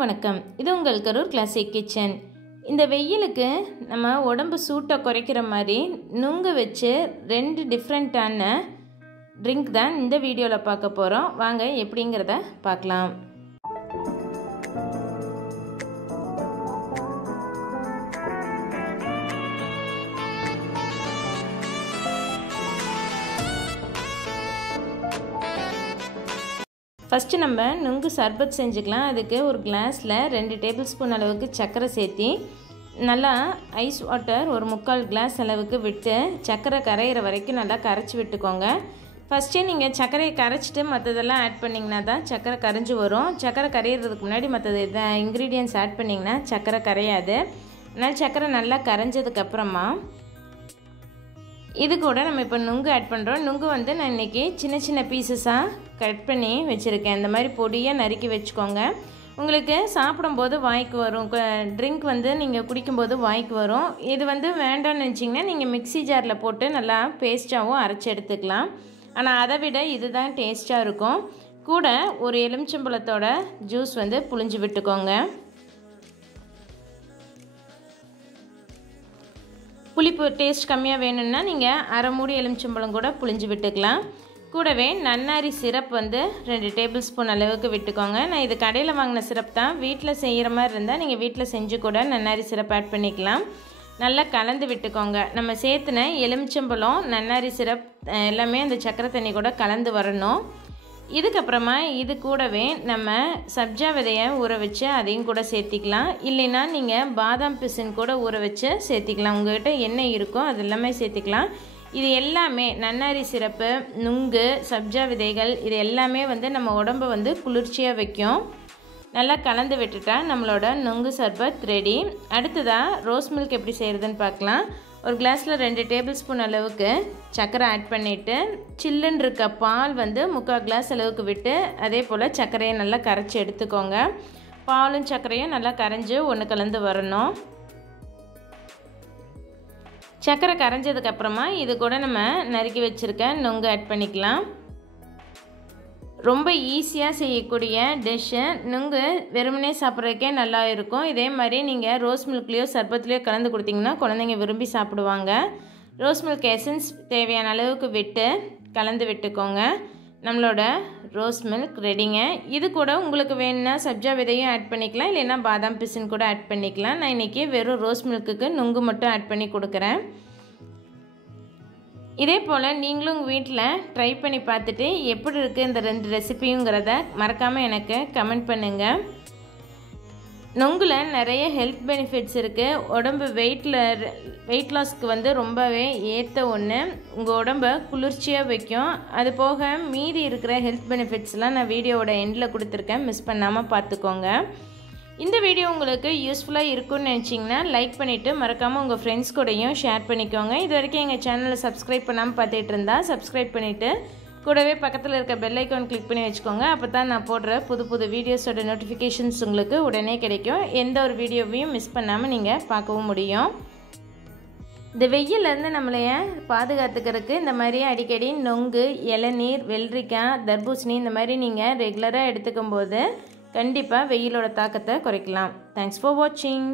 அனைவருக்கும் வணக்கம். இது உங்கள் கரூர் கிளாசிக் கிச்சன். இந்த வெயிலுக்கு நம்ம உடம்பு சூட்டை குறைக்கிற மாதிரி நுங்கு வச்சு 2 டிஃப்ரெண்ட்டான ட்ரிங்க் தான் இந்த வீடியோவில் பார்க்க போகிறோம். வாங்க எப்படிங்கிறத பார்க்கலாம். ஃபஸ்ட்டு நம்ம நுங்கு சர்பத் செஞ்சுக்கலாம். அதுக்கு ஒரு கிளாஸில் 2 டேபிள் ஸ்பூன் அளவுக்கு சர்க்கரை சேர்த்தி நல்லா ஐஸ் வாட்டர் ஒரு 3/4 கிளாஸ் அளவுக்கு விட்டு சர்க்கரை கரையிற வரைக்கும் நல்லா கரைச்சி விட்டுக்கோங்க. ஃபஸ்ட்டே நீங்கள் சர்க்கரையை கரைச்சிட்டு மற்றதெல்லாம் ஆட் பண்ணிங்கன்னா தான் சர்க்கரை கரைஞ்சி வரும். சர்க்கரை கரையிறதுக்கு முன்னாடி மற்றது இன்க்ரீடியன்ட்ஸ் ஆட் பண்ணிங்கன்னா சர்க்கரை கரையாது. அதனால் சர்க்கரை நல்லா கரைஞ்சதுக்கப்புறமா இது கூட நம்ம இப்போ நுங்கு ஆட் பண்ணுறோம். நுங்கு வந்து நான் இன்றைக்கி சின்ன சின்ன பீசஸாக கட் பண்ணி வச்சுருக்கேன். இந்த மாதிரி பொடியாக நறுக்கி வச்சுக்கோங்க. உங்களுக்கு சாப்பிடும்போது வாய்க்கு வரும், ட்ரிங்க் வந்து நீங்கள் குடிக்கும்போது வாய்க்கு வரும். இது வந்து வேண்டாம்னு நினச்சிங்கன்னா நீங்கள் மிக்ஸி ஜாரில் போட்டு நல்லா பேஸ்ட்டாகவும் அரைச்சி எடுத்துக்கலாம். ஆனால் அதை விட இதுதான் டேஸ்ட்டாக இருக்கும். கூட ஒரு எலுமிச்சம்பழத்தோட ஜூஸ் வந்து புழிஞ்சு விட்டுக்கோங்க. புளிப்பு டேஸ்ட் கம்மியாக வேணும்னா நீங்கள் அரை மூடி எலுமிச்சம்பழம் கூட புழிஞ்சு விட்டுக்கலாம். கூடவே நன்னாரி சிரப் வந்து 2 டேபிள் ஸ்பூன் அளவுக்கு விட்டுக்கோங்க. நான் இது கடையில் வாங்கின சிரப் தான். வீட்டில் செய்கிற மாதிரி இருந்தால் நீங்கள் வீட்டில் செஞ்சு கூட நன்னாரி சிரப் ஆட் பண்ணிக்கலாம். நல்லா கலந்து விட்டுக்கோங்க. நம்ம சேர்த்துன எலுமிச்சம்பழம் நன்னாரி சிரப் எல்லாமே அந்த சக்கரை தண்ணி கூட கலந்து வரணும். இதுக்கப்புறமா இது கூடவே நம்ம சப்ஜா விதையை ஊற வச்சு அதையும் கூட சேர்த்திக்கலாம். இல்லைன்னா நீங்கள் பாதாம் பிசின் கூட ஊற வச்சு சேர்த்திக்கலாம். உங்கள்கிட்ட என்ன இருக்கோ அது எல்லாமே சேர்த்திக்கலாம். இது எல்லாமே நன்னாரி சிரப்பு, நுங்கு, சப்ஜா விதைகள் இது எல்லாமே வந்து நம்ம உடம்பை வந்து குளிர்ச்சியாக வைக்கும். நல்லா கலந்து விட்டுட்டா நம்மளோட நுங்கு சர்பத் ரெடி. அடுத்ததாக ரோஸ் மில்க் எப்படி செய்கிறதுன்னு பார்க்கலாம். ஒரு கிளாஸில் 2 டேபிள் ஸ்பூன் அளவுக்கு சர்க்கரை ஆட் பண்ணிவிட்டு சில்லுன்னு இருக்க பால் வந்து 3/4 கிளாஸ் அளவுக்கு விட்டு அதே போல் சர்க்கரையை நல்லா கரைச்சி எடுத்துக்கோங்க. பாலும் சர்க்கரையும் நல்லா கரைஞ்சி ஒன்று கலந்து வரணும். சர்க்கரை கரைஞ்சதுக்கப்புறமா இது கூட நம்ம நறுக்கி வச்சுருக்க நுங்கு ஆட் பண்ணிக்கலாம். ரொம்ப ஈஸியாக செய்யக்கூடிய டிஷ்ஷு. நுங்கு வெறுமனே சாப்பிட்றதுக்கே நல்லா இருக்கும். இதே மாதிரி நீங்கள் ரோஸ் மில்க்லேயோ சர்பத்துலேயோ கலந்து கொடுத்தீங்கன்னா குழந்தைங்க விரும்பி சாப்பிடுவாங்க. ரோஸ் மில்க் எசன்ஸ் தேவையான அளவுக்கு விட்டு கலந்து விட்டுக்கோங்க. நம்மளோட ரோஸ் மில்க் ரெடிங்க. இது கூட உங்களுக்கு வேணும்னா சப்ஜா விதையும் ஆட் பண்ணிக்கலாம், இல்லைன்னா பாதாம் பிசின் கூட ஆட் பண்ணிக்கலாம். நான் இன்றைக்கி வெறும் ரோஸ் மில்க்குக்கு நுங்கு மட்டும் ஆட் பண்ணி கொடுக்குறேன். இதே போல் நீங்களும் உங்கள் வீட்டில் ட்ரை பண்ணி பார்த்துட்டு எப்படி இருக்குது இந்த 2 ரெசிபிங்கிறத மறக்காமல் எனக்கு கமெண்ட் பண்ணுங்கள். நுங்குல நிறைய ஹெல்த் பெனிஃபிட்ஸ் இருக்குது. உடம்பு வெயிட் லாஸ்க்கு வந்து ரொம்பவே ஏற்ற ஒன்று. உங்கள் உடம்பை குளிர்ச்சியாக வைக்கும். அது போக மீதி இருக்கிற ஹெல்த் பெனிஃபிட்ஸ்லாம் நான் வீடியோவோட எண்டில் கொடுத்துருக்கேன், மிஸ் பண்ணாமல் பார்த்துக்கோங்க. இந்த வீடியோ உங்களுக்கு யூஸ்ஃபுல்லாக இருக்கும்னு நினச்சிங்கன்னா லைக் பண்ணிவிட்டு மறக்காமல் உங்கள் ஃப்ரெண்ட்ஸ் கூடயும் ஷேர் பண்ணிக்கோங்க. இது வரைக்கும் எங்கள் சேனலை சப்ஸ்கிரைப் பண்ணாமல் பார்த்துட்டு இருந்தால் சப்ஸ்கிரைப் பண்ணிவிட்டு கூடவே பக்கத்தில் இருக்க பெல் ஐக்கான் கிளிக் பண்ணி வச்சுக்கோங்க. அப்போ தான் நான் போடுற புது வீடியோஸோட நோட்டிஃபிகேஷன்ஸ் உங்களுக்கு உடனே கிடைக்கும். எந்த ஒரு வீடியோவையும் மிஸ் பண்ணாமல் நீங்கள் பார்க்கவும் முடியும். இந்த வெயிலேருந்து நம்மளைய பாதுகாத்துக்கிறதுக்கு இந்த மாதிரி அடிக்கடி நொங்கு, இளநீர், வெள்ளரிக்காய், தர்பூசணி இந்த மாதிரி நீங்கள் ரெகுலராக எடுத்துக்கும் போது கண்டிப்பாக வெயிலோட தாக்கத்தை குறைக்கலாம். தேங்க்ஸ் ஃபார் வாட்சிங்.